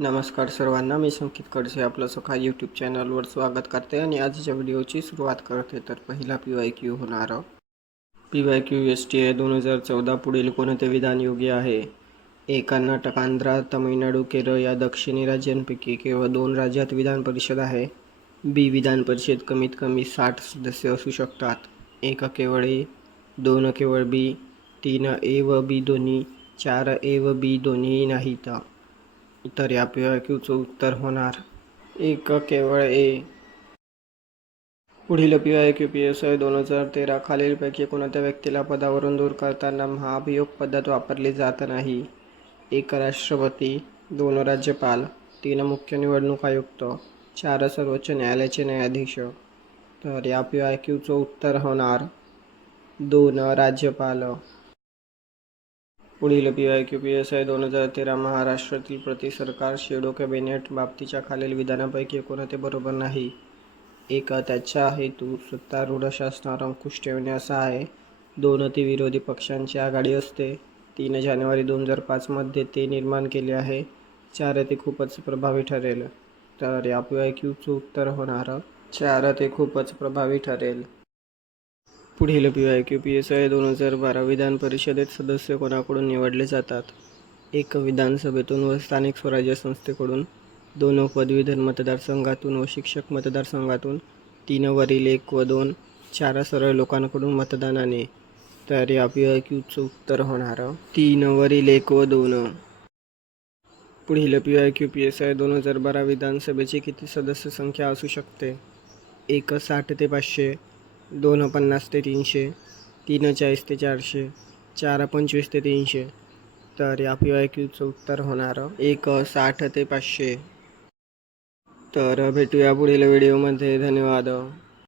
नमस्कार सर्वांना मी संकेत कडसे आपलं सखा यूट्यूब चॅनलवर स्वागत करते आणि आजच्या व्हिडिओची सुरुवात करते. तर पहिला पी वाय क्यू होणार. P Y Q S T A दोन हजार चौदा पुढील कोणते विधान योग्य आहे? ए कर्नाटक आंध्र तमिळनाडू केरळ या दक्षिणी राज्यांपैकी केवळ दोन राज्यात विधान परिषद आहे. बी विधान परिषद कमीत कमी साठ सदस्य असू शकतात. एक केवळ ए दोन केवळ बी तीन ए व बी दोन्ही चार ए व बी दोन्ही नाहीत. तर या पी आय क्यूचं उत्तर होणार. एक केवळ ए. पुढील P Y Q P S I दोन हजार तेरा खालीलपैकी कोणत्या व्यक्तीला पदावरून दूर करताना महाभियोग पद्धत वापरली जात नाही? एक राष्ट्रपती दोन राज्यपाल तीन मुख्य निवडणूक आयुक्त चार सर्वोच्च न्यायालयाचे न्यायाधीश. तर या पी वाय क्यूचं उत्तर होणार. दोन राज्यपाल. पुढील P I Q P S I दोन हजार तेरा महाराष्ट्रातील प्रति सरकार शेडो कॅबिनेट बाबतीच्या खालील विधानापैकी कोणते बरोबर नाही. एक त्याच्या हेतू सत्तारूढ शासनावर अंकुश ठेवणे असा आहे. दोन ते विरोधी पक्षांची आघाडी असते. तीन जानेवारी दोन हजार पाचमध्ये ते निर्माण केले आहे. चार ते खूपच प्रभावी ठरेल. तर या पी आय क्यूचं उत्तर होणार. चार ते खूपच प्रभावी ठरेल. पुढील P Y Q P S I दोन हजार बारा विधान परिषदेत सदस्य कोणाकडून निवडले जातात? एक विधानसभेतून व स्थानिक स्वराज्य संस्थेकडून दोन पदवीधर मतदारसंघातून व शिक्षक मतदारसंघातून तीन वरील एक व दोन चार सरळ लोकांकडून मतदानाने तर या पी वाय क्यूचं उत्तर होणार. तीन वरील एक व दोन. पुढील P Y Q P S I दोन हजार बारा विधानसभेची किती सदस्य संख्या असू शकते? एक साठ ते पाचशे. दोन पन्नास ते तीनशे तीन चाळीस ते चारशे चार पंचवीस ते तीनशे. तर या पी वाय क्यूचं उत्तर होणार एक साठ ते पाचशे. तर भेटूया पुढील व्हिडिओमध्ये. धन्यवाद.